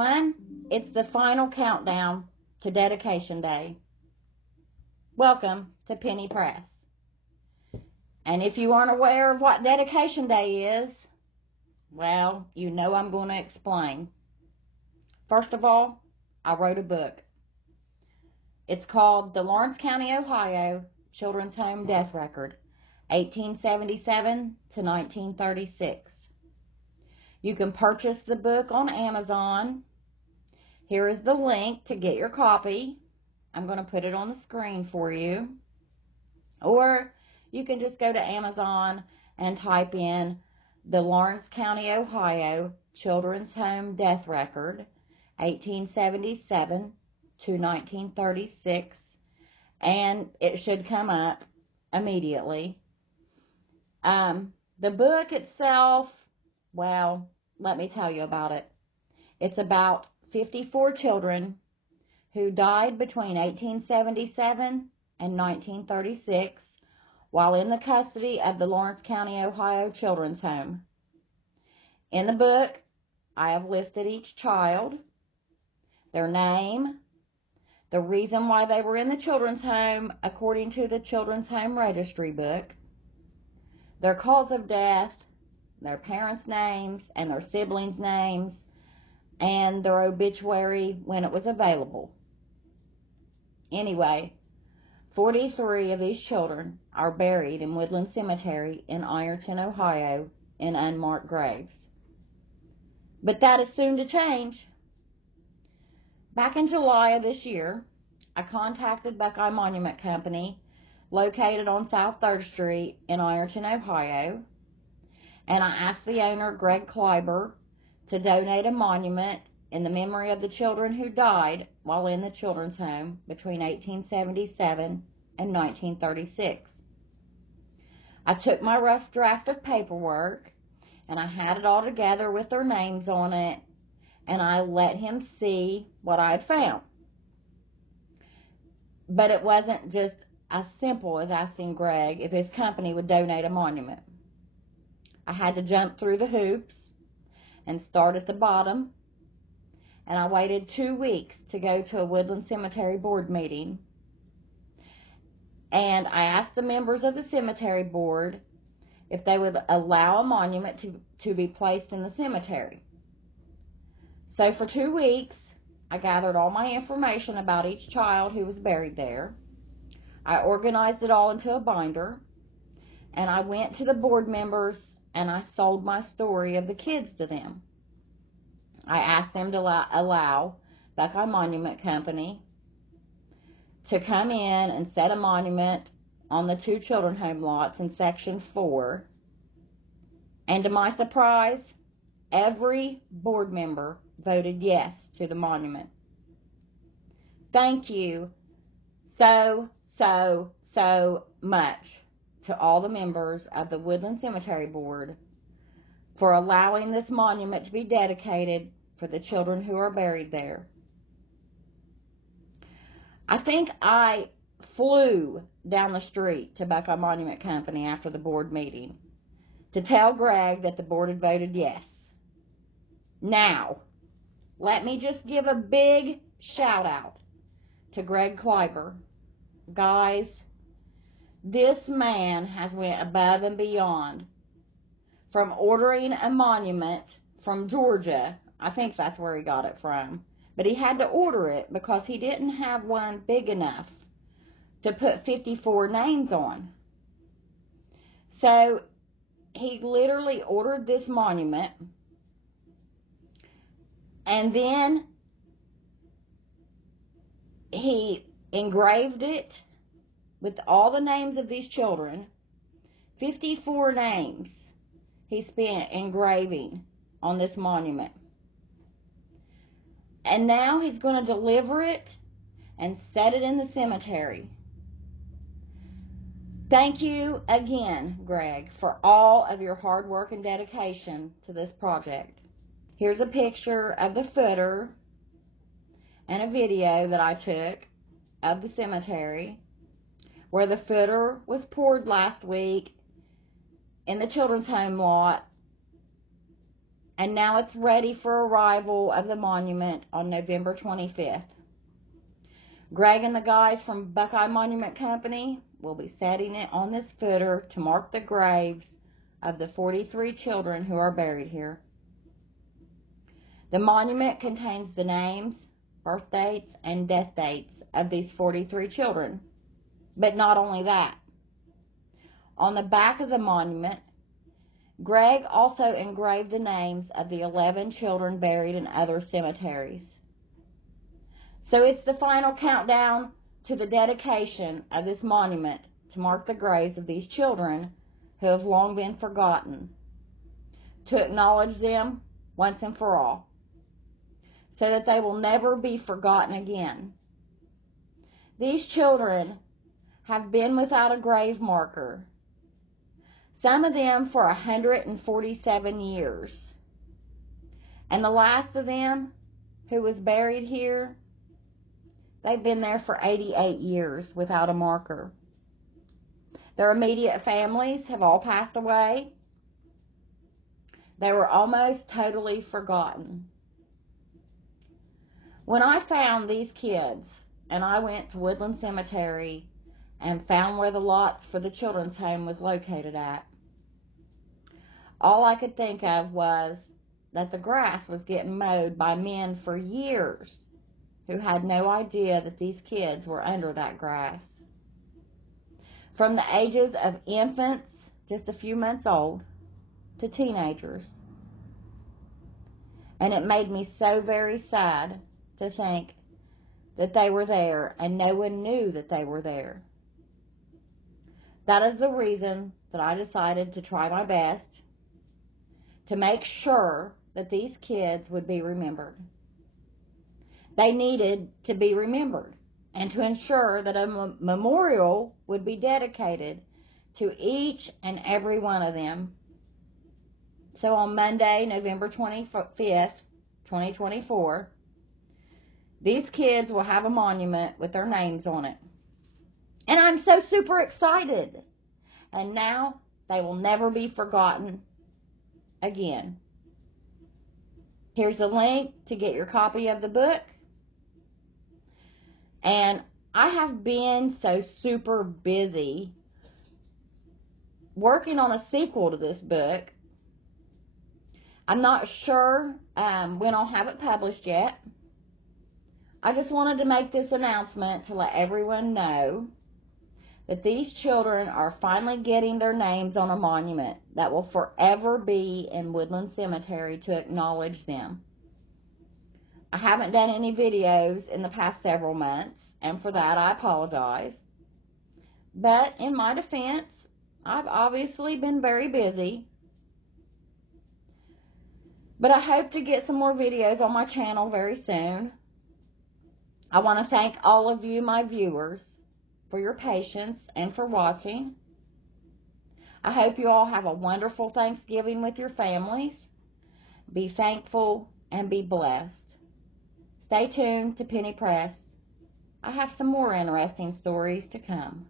everyone. It's the final countdown to Dedication Day. Welcome to Penny Press. And if you aren't aware of what Dedication Day is, well, you know I'm going to explain. First of all, I wrote a book. It's called The Lawrence County, Ohio Children's Home Death Record, 1877 to 1936. You can purchase the book on Amazon. Here is the link to get your copy. I'm going to put it on the screen for you. Or you can just go to Amazon and type in The Lawrence County, Ohio Children's Home Death Record, 1877 to 1936, and it should come up immediately. The book itself, well, let me tell you about it. It's about 54 children who died between 1877 and 1936 while in the custody of the Lawrence County, Ohio Children's Home. In the book, I have listed each child, their name, the reason why they were in the children's home according to the Children's Home Registry book, their cause of death, their parents' names and their siblings' names, and their obituary when it was available. Anyway, 43 of these children are buried in Woodland Cemetery in Ironton, Ohio, in unmarked graves. But that is soon to change. Back in July of this year, I contacted Buckeye Monument Company, located on South 3rd Street in Ironton, Ohio, and I asked the owner, Greg Kleiber, to donate a monument in the memory of the children who died while in the children's home between 1877 and 1936. I took my rough draft of paperwork, and I had it all together with their names on it, and I let him see what I had found. But it wasn't just as simple as asking Greg if his company would donate a monument. I had to jump through the hoops and start at the bottom, and I waited 2 weeks to go to a Woodland Cemetery board meeting. And I asked the members of the cemetery board if they would allow a monument to be placed in the cemetery. So for 2 weeks, I gathered all my information about each child who was buried there. I organized it all into a binder, and I went to the board members and I sold my story of the kids to them. I asked them to allow Buckeye Monument Company to come in and set a monument on the 2 children's home lots in Section 4. And to my surprise, every board member voted yes to the monument. Thank you so much to all the members of the Woodland Cemetery Board for allowing this monument to be dedicated for the children who are buried there. I think I flew down the street to Buckeye Monument Company after the board meeting to tell Greg that the board had voted yes. Now, let me just give a big shout out to Greg Kleiber. Guys, this man has went above and beyond, from ordering a monument from Georgia. I think that's where he got it from. But he had to order it because he didn't have one big enough to put 54 names on. So he literally ordered this monument, and then he engraved it with all the names of these children. 54 names he spent engraving on this monument. And now he's going to deliver it and set it in the cemetery. Thank you again, Greg, for all of your hard work and dedication to this project. Here's a picture of the footer and a video that I took of the cemetery where the footer was poured last week in the children's home lot, and now it's ready for arrival of the monument on November 25th. Greg and the guys from Buckeye Monument Company will be setting it on this footer to mark the graves of the 43 children who are buried here. The monument contains the names, birth dates, and death dates of these 43 children. But not only that. On the back of the monument, Greg also engraved the names of the 11 children buried in other cemeteries. So it's the final countdown to the dedication of this monument to mark the graves of these children who have long been forgotten, to acknowledge them once and for all, so that they will never be forgotten again. These children have been without a grave marker, some of them for 147 years. And the last of them, who was buried here, they've been there for 88 years without a marker. Their immediate families have all passed away. They were almost totally forgotten. When I found these kids, and I went to Woodland Cemetery and found where the lots for the children's home was located at, all I could think of was that the grass was getting mowed by men for years who had no idea that these kids were under that grass. From the ages of infants, just a few months old, to teenagers. And it made me so very sad to think that they were there and no one knew that they were there. That is the reason that I decided to try my best to make sure that these kids would be remembered. They needed to be remembered, and to ensure that a memorial would be dedicated to each and every one of them. So on Monday, November 25th, 2024, these kids will have a monument with their names on it. And I'm so super excited. And now they will never be forgotten again. Here's a link to get your copy of the book. And I have been so super busy working on a sequel to this book. I'm not sure when I'll have it published yet. I just wanted to make this announcement to let everyone know that these children are finally getting their names on a monument that will forever be in Woodland Cemetery to acknowledge them. I haven't done any videos in the past several months, and for that I apologize. But in my defense, I've obviously been very busy. But I hope to get some more videos on my channel very soon. I want to thank all of you, my viewers, for your patience and for watching. I hope you all have a wonderful Thanksgiving with your families. Be thankful and be blessed. Stay tuned to Penny Press. I have some more interesting stories to come.